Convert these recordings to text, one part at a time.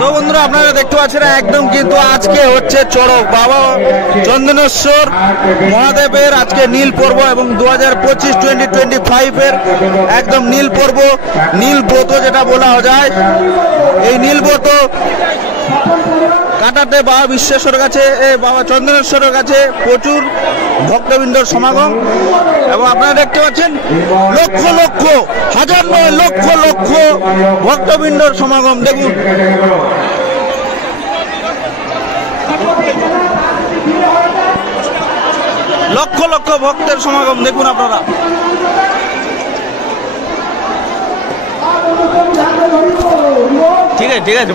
তো বন্ধুরা আপনারা দেখতে পাচ্ছেন একদম কিন্তু আজকে হচ্ছে চড়ক বাবা চন্দনেশ্বর মহাদেবের আজকে নীল পর্ব এবং 2025 এর একদম নীল পর্ব নীল ব্রত যেটা বলা যায়। এই নীল ব্রত কাটাতে বাবা বিশ্বেশ্বরের কাছে বাবা চন্দনেশ্বরের কাছে প্রচুর ভক্তবৃন্দর সমাগম এবং আপনারা দেখতে পাচ্ছেন লক্ষ লক্ষ হাজার নয় লক্ষ লক্ষ ভক্তবৃন্দর সমাগম। দেখুন লক্ষ লক্ষ ভক্তের সমাগম দেখুন আপনারা। ঠিক আছে ঠিক আছে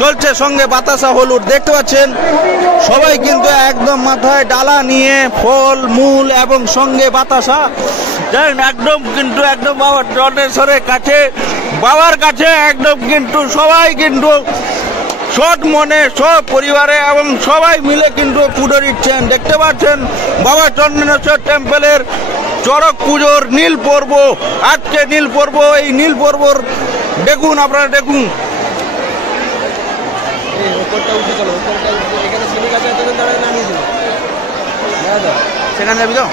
চলছে সঙ্গে বাতাসা হলুদ দেখতে পাচ্ছেন সবাই কিন্তু একদম মাথায় ডালা নিয়ে ফল মূল এবং সঙ্গে বাতাসা জানেন একদম কিন্তু একদম বাবা চন্দনেশ্বরের কাছে বাবার কাছে একদম কিন্তু সবাই কিন্তু সৎ মনে সব পরিবারে এবং সবাই মিলে কিন্তু পুজো দিচ্ছেন। দেখতে পাচ্ছেন বাবা চন্দনেশ্বর টেম্পলের চড়ক পুজোর নীল পর্ব আজকে নীল পর্ব। এই নীল পর্বর দেখুন আপনারা দেখুন সেখানে যাবি তো।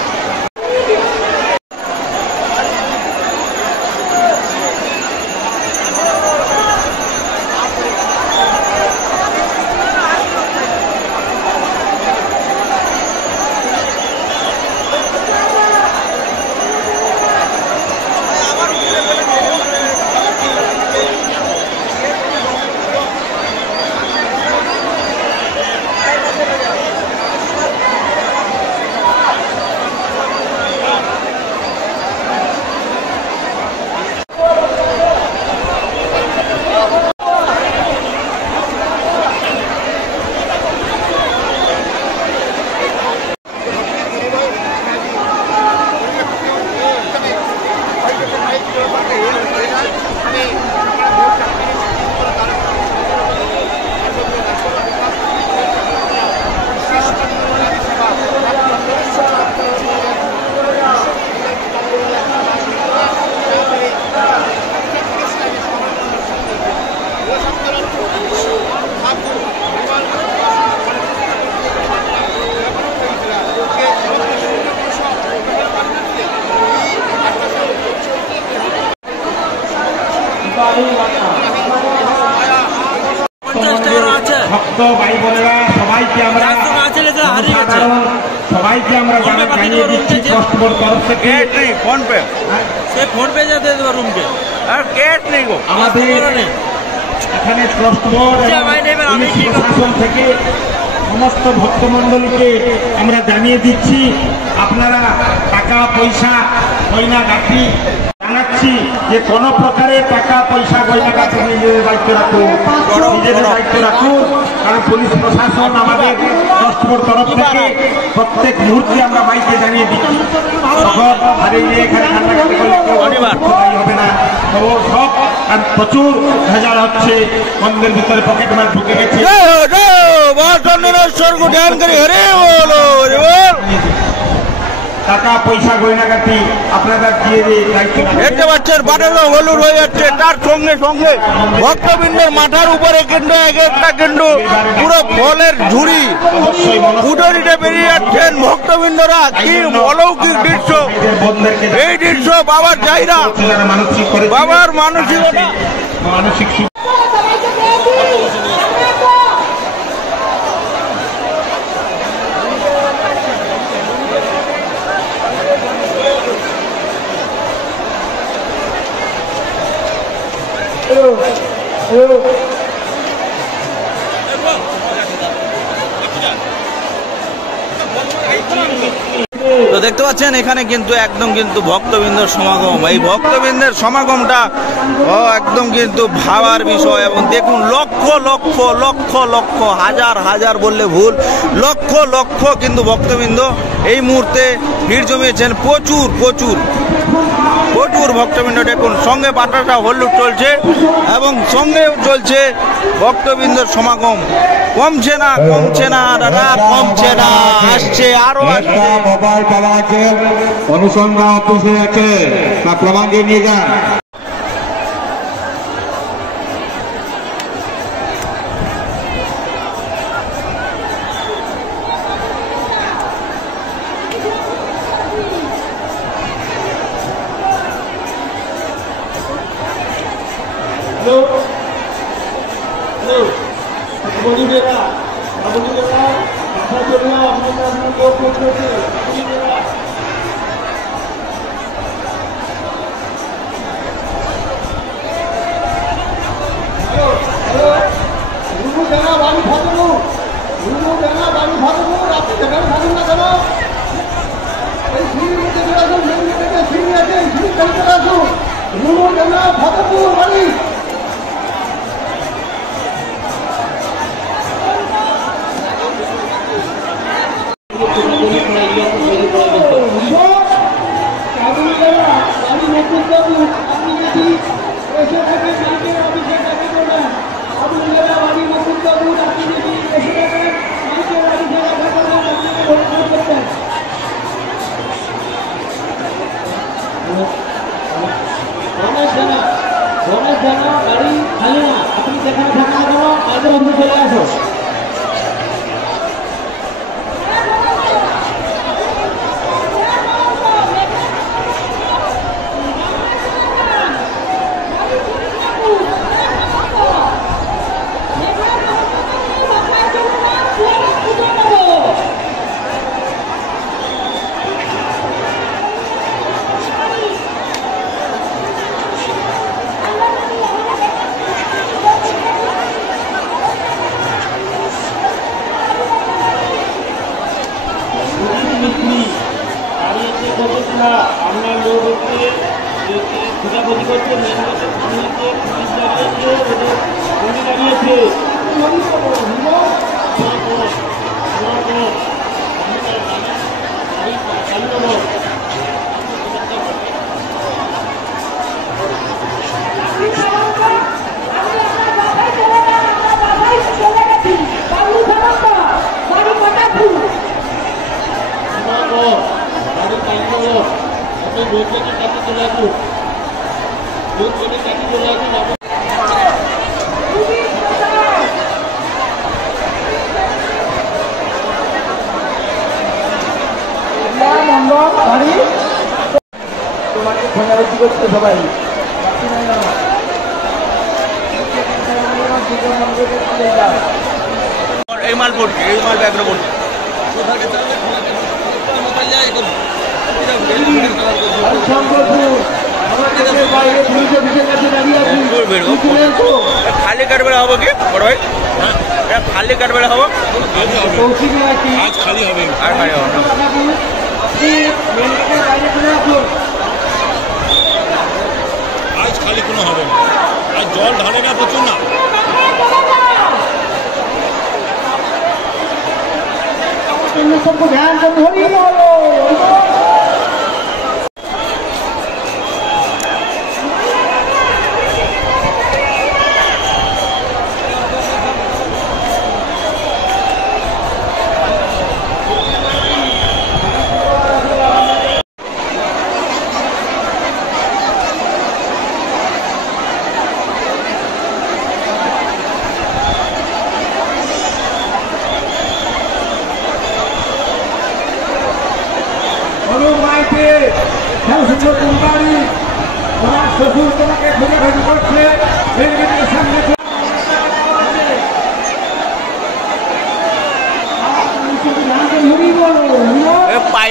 ভক্ত ভাই বোনেরা সবাইকে আমরা জানিয়ে দিচ্ছি ট্রাস্টবোর্ড তরফ থেকে ফোন পে যাতে রুমকে আর ক্যাশ নেই গো আমাদের এখানে ট্রাস্টবোর্ড প্রশাসন থেকে সমস্ত ভক্তমণ্ডলীকে আমরা জানিয়ে দিচ্ছি আপনারা টাকা পয়সা গয়না গাঁথি জানাচ্ছি যে কোনো প্রকারের টাকা পয়সা গয়না গাঁথি নিজেদের দায়িত্ব রাখুন কারণ পুলিশ প্রশাসন আমাদের ট্রাস্টবোর্ড তরফ থেকে প্রত্যেক মুহূর্তে আমরা বাইকে জানিয়ে দিচ্ছি এখানে কান্নাকাটি করলে হবে না। তো সব প্রচুর ভেজাল হচ্ছে মন্দিরের ভিতরে পকেট মার ঢুকে গেছে। টাকা পয়সা গয়নাগাটি আপনারা দিয়ে দায়িত্ব দেখতে পাচ্ছেন বাটাসা হলুদ হয়ে যাচ্ছে, তার সঙ্গে সঙ্গে ভক্তবৃন্দের মাথার উপরে কিন্তু এক একটা কিন্তু পুরো ফলের ঝুড়ি কুটরিতে বেরিয়ে যাচ্ছেন ভক্তবৃন্দরা। কি অলৌকিক দৃশ্য এই দৃশ্য, বাবার চাহিদা, বাবার মানসিকতা, মানসিক তো দেখতে পাচ্ছেন এখানে কিন্তু একদম কিন্তু ভক্তবৃন্দের সমাগম। এই ভক্তবৃন্দের সমাগমটা একদম কিন্তু ভাবার বিষয়। এবং দেখুন লক্ষ লক্ষ লক্ষ লক্ষ হাজার হাজার বললে ভুল, লক্ষ লক্ষ কিন্তু ভক্তবৃন্দ এই মুহূর্তে ভিড় জমিয়েছেন। প্রচুর প্রচুর প্রচুর ভক্তবৃন্দ। দেখুন সঙ্গে বাটাসা হলুদ চলছে এবং সঙ্গে চলছে ভক্তবৃন্দের সমাগম। কমছে না, কমছে না দাদা, কমছে না, আসছে আরো আসছে। মোবাইল পাওয়া আছে, অনুসন্ধান অফিসে আছে, তা প্রমাণ দিয়ে নিয়ে যান। সবাই এই মাল পড়ছে, এই মাল ব্যাগটা পড়ছে। খালি কাটবেলা হবো কি বড় ভাই? খালি কাটবেলা হবো, আজ খালি হবে, আর খালি হবে না। আজ খালি কোনো হবে না, আজ জল ঢালে না প্রচুর না। सबको ध्यान से होली बोलो।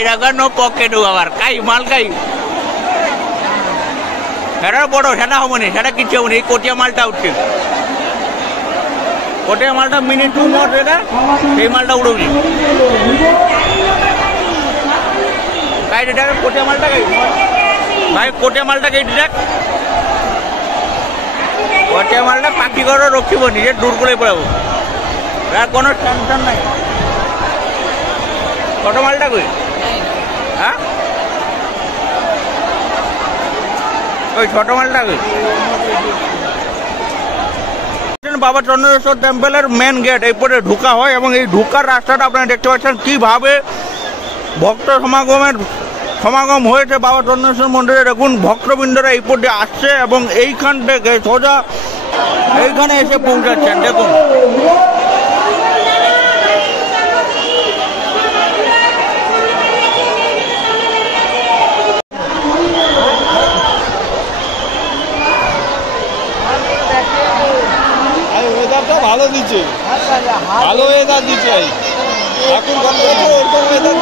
রাখা নো পকেট আবার কাই মাল কাই সেটা বড় সেটা হবনি সেটা কিচ্ছু হবনি এই কোটিয়া মালটা উঠছে কোটিয়া মালটা মিনিট 2 মোট এটা এই মালটা উড়বি কাই এটা কোটিয়া মালটা কাই ভাই কোটিয়া মালটা কাই দেখ কোটিয়া মালটা পাখি করে রক্ষিব নিজে দূর করে পড়াবো আর কোনো টেনশন নাই ছোট মালটা কই হ্যাঁ ওই ছোট মালটা কই বাবা চন্দ্রেশ্বর টেম্পলের মেন গেট এই পরে ঢোকা হয় এবং এই ঢোকার রাস্তাটা আপনারা দেখতে পাচ্ছেন কিভাবে ভক্ত সমাগম হয়েছে বাবা চন্দ্রেশ্বর মন্দিরে। দেখুন ভক্তবৃন্দরা এই পথে আসছে এবং এইখান থেকে সোজা এইখানে এসে পৌঁছাচ্ছেন। দেখুন ওয়েদারটা ভালো দিচ্ছে, ভালো ওয়েদার দিচ্ছে এখন ওরকম ওয়েদার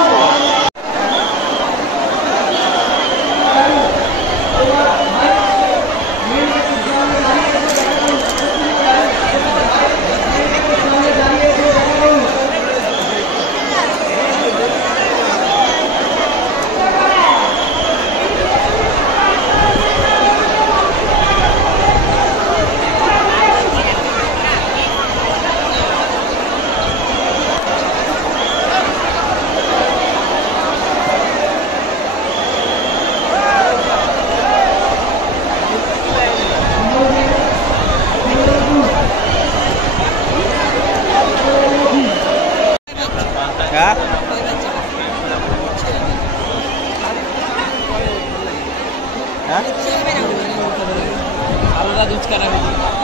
আলাদা দুধ কাটা